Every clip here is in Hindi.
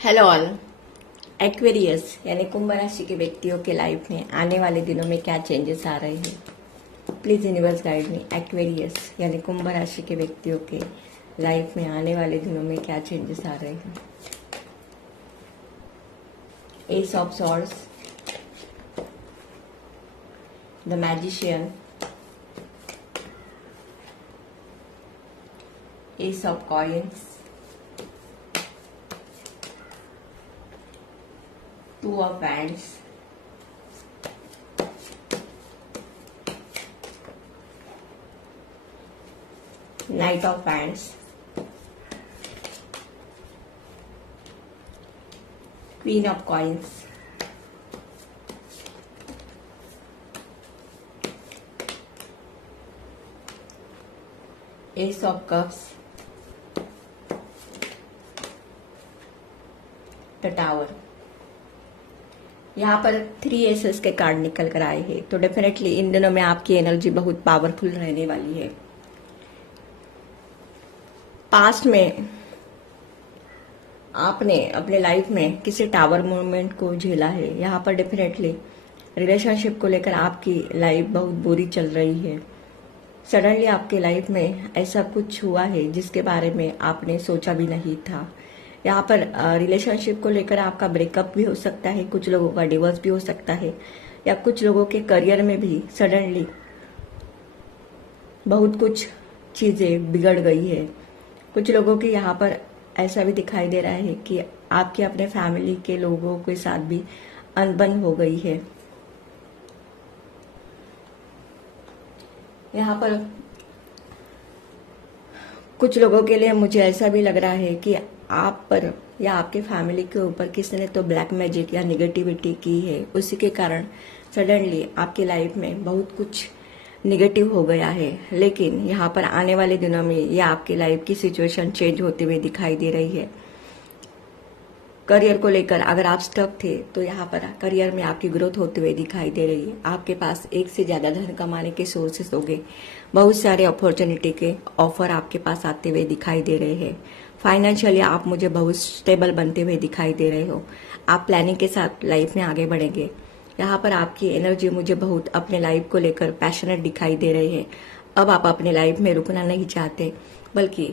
Hello all. एक्वेरियस यानी कुंभ राशि के व्यक्तियों के लाइफ में आने वाले दिनों में क्या चेंजेस आ रहे हैं, please universe guide me. Aquarius यानी कुंभ राशि के व्यक्तियों के लाइफ में आने वाले दिनों में क्या चेंजेस आ रहे हैं। S of swords, the magician, S of coins, two of hands, night of hands, queen of coins, S of cups, the tower. यहाँ पर 3 एसेस के कार्ड निकल कर आए हैं, तो डेफिनेटली इन दिनों में आपकी एनर्जी बहुत पावरफुल रहने वाली है। पास्ट में आपने अपने लाइफ में किसी टावर मूवमेंट को झेला है। यहाँ पर डेफिनेटली रिलेशनशिप को लेकर आपकी लाइफ बहुत बुरी चल रही है। सडनली आपके लाइफ में ऐसा कुछ हुआ है जिसके बारे में आपने सोचा भी नहीं था। यहाँ पर रिलेशनशिप को लेकर आपका ब्रेकअप भी हो सकता है, कुछ लोगों का डिवोर्स भी हो सकता है, या कुछ लोगों के करियर में भी सडनली बहुत कुछ चीजें बिगड़ गई है। कुछ लोगों के यहाँ पर ऐसा भी दिखाई दे रहा है कि आपके अपने फैमिली के लोगों के साथ भी अनबन हो गई है। यहाँ पर कुछ लोगों के लिए मुझे ऐसा भी लग रहा है कि आप पर या आपके फैमिली के ऊपर किसी ने तो ब्लैक मैजिक या निगेटिविटी की है। उसी के कारण सडनली आपकी लाइफ में बहुत कुछ निगेटिव हो गया है। लेकिन यहाँ पर आने वाले दिनों में या आपकी लाइफ की सिचुएशन चेंज होते हुए दिखाई दे रही है। करियर को लेकर अगर आप स्टक थे तो यहाँ पर करियर में आपकी ग्रोथ होते हुए दिखाई दे रही है। आपके पास एक से ज्यादा धन कमाने के सोर्सेस होंगे। बहुत सारे अपॉर्चुनिटी के ऑफर आपके पास आते हुए दिखाई दे रहे हैं। फाइनेंशियली आप मुझे बहुत स्टेबल बनते हुए दिखाई दे रहे हो। आप प्लानिंग के साथ लाइफ में आगे बढ़ेंगे। यहाँ पर आपकी एनर्जी मुझे बहुत अपने लाइफ को लेकर पैशनेट दिखाई दे रही है। अब आप अपने लाइफ में रुकना नहीं चाहते, बल्कि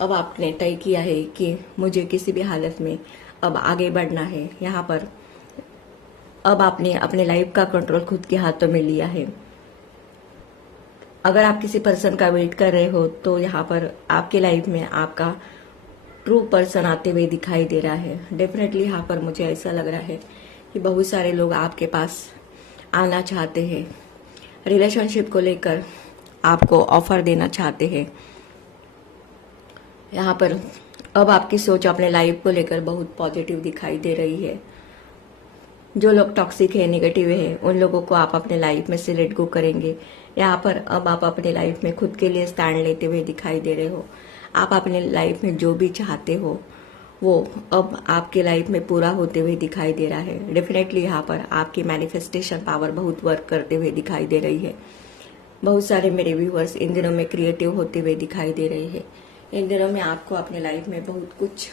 अब आपने तय किया है कि मुझे किसी भी हालत में अब आगे बढ़ना है। यहाँ पर अब आपने अपने लाइफ का कंट्रोल खुद के हाथों में लिया है। अगर आप किसी पर्सन का वेट कर रहे हो तो यहाँ पर आपके लाइफ में आपका ट्रू पर्सन आते हुए दिखाई दे रहा है। डेफिनेटली यहाँ पर मुझे ऐसा लग रहा है कि बहुत सारे लोग आपके पास आना चाहते हैं, रिलेशनशिप को लेकर आपको ऑफर देना चाहते हैं। यहाँ पर अब आपकी सोच अपने लाइफ को लेकर बहुत पॉजिटिव दिखाई दे रही है। जो लोग टॉक्सिक है, नेगेटिव है, उन लोगों को आप अपने लाइफ में से लेट गो करेंगे। यहाँ पर अब आप अपने लाइफ में खुद के लिए स्टैंड लेते हुए दिखाई दे रहे हो। आप अपने लाइफ में जो भी चाहते हो वो अब आपके लाइफ में पूरा होते हुए दिखाई दे रहा है। डेफिनेटली यहाँ पर आपकी मैनिफेस्टेशन पावर बहुत वर्क करते हुए दिखाई दे रही है। बहुत सारे मेरे व्यूअर्स इन दिनों में क्रिएटिव होते हुए दिखाई दे रहे हैं। इन दिनों में आपको अपने लाइफ में बहुत कुछ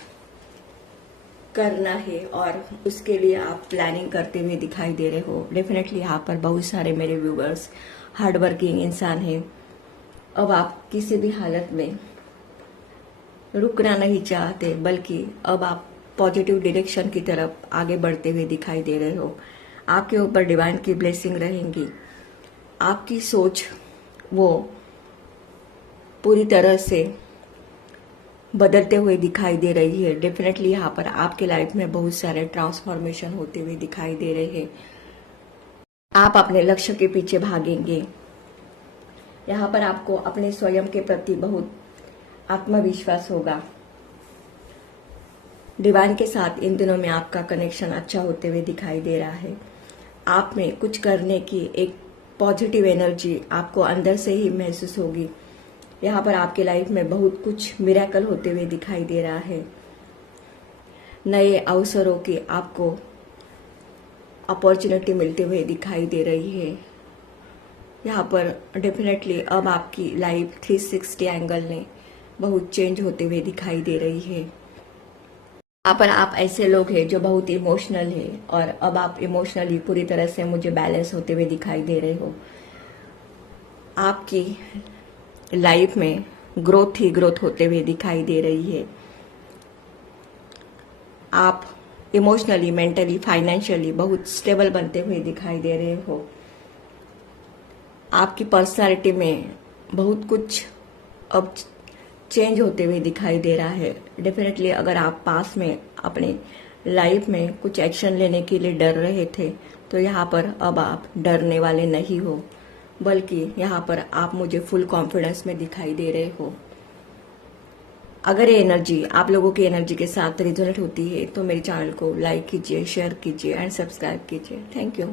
करना है और उसके लिए आप प्लानिंग करते हुए दिखाई दे रहे हो। डेफिनेटली यहाँ पर बहुत सारे मेरे व्यूअर्स हार्डवर्किंग इंसान हैं। अब आप किसी भी हालत में रुकना नहीं चाहते, बल्कि अब आप पॉजिटिव डायरेक्शन की तरफ आगे बढ़ते हुए दिखाई दे रहे हो। आपके ऊपर डिवाइन की ब्लेसिंग रहेंगी। आपकी सोच वो पूरी तरह से बदलते हुए दिखाई दे रही है। डेफिनेटली यहाँ पर आपके लाइफ में बहुत सारे ट्रांसफॉर्मेशन होते हुए दिखाई दे रहे हैं। आप अपने लक्ष्य के पीछे भागेंगे। यहाँ पर आपको अपने स्वयं के प्रति बहुत आत्मविश्वास होगा। डिवाइन के साथ इन दिनों में आपका कनेक्शन अच्छा होते हुए दिखाई दे रहा है। आप में कुछ करने की एक पॉजिटिव एनर्जी आपको अंदर से ही महसूस होगी। यहाँ पर आपके लाइफ में बहुत कुछ मिरेकल होते हुए दिखाई दे रहा है। नए अवसरों की आपको अपॉर्चुनिटी मिलते हुए दिखाई दे रही है। यहाँ पर डेफिनेटली अब आपकी लाइफ 360 एंगल ने बहुत चेंज होते हुए दिखाई दे रही है। यहाँ पर आप ऐसे लोग हैं जो बहुत इमोशनल है और अब आप इमोशनली पूरी तरह से मुझे बैलेंस होते हुए दिखाई दे रहे हो। आपकी लाइफ में ग्रोथ ही ग्रोथ होते हुए दिखाई दे रही है। आप इमोशनली, मेंटली, फाइनेंशियली बहुत स्टेबल बनते हुए दिखाई दे रहे हो। आपकी पर्सनालिटी में बहुत कुछ अब चेंज होते हुए दिखाई दे रहा है। डेफिनेटली अगर आप पास में अपने लाइफ में कुछ एक्शन लेने के लिए डर रहे थे तो यहाँ पर अब आप डरने वाले नहीं हो, बल्कि यहाँ पर आप मुझे फुल कॉन्फिडेंस में दिखाई दे रहे हो। अगर ये एनर्जी आप लोगों की एनर्जी के साथ रिजोनेट होती है तो मेरे चैनल को लाइक कीजिए, शेयर कीजिए एंड सब्सक्राइब कीजिए। Thank you.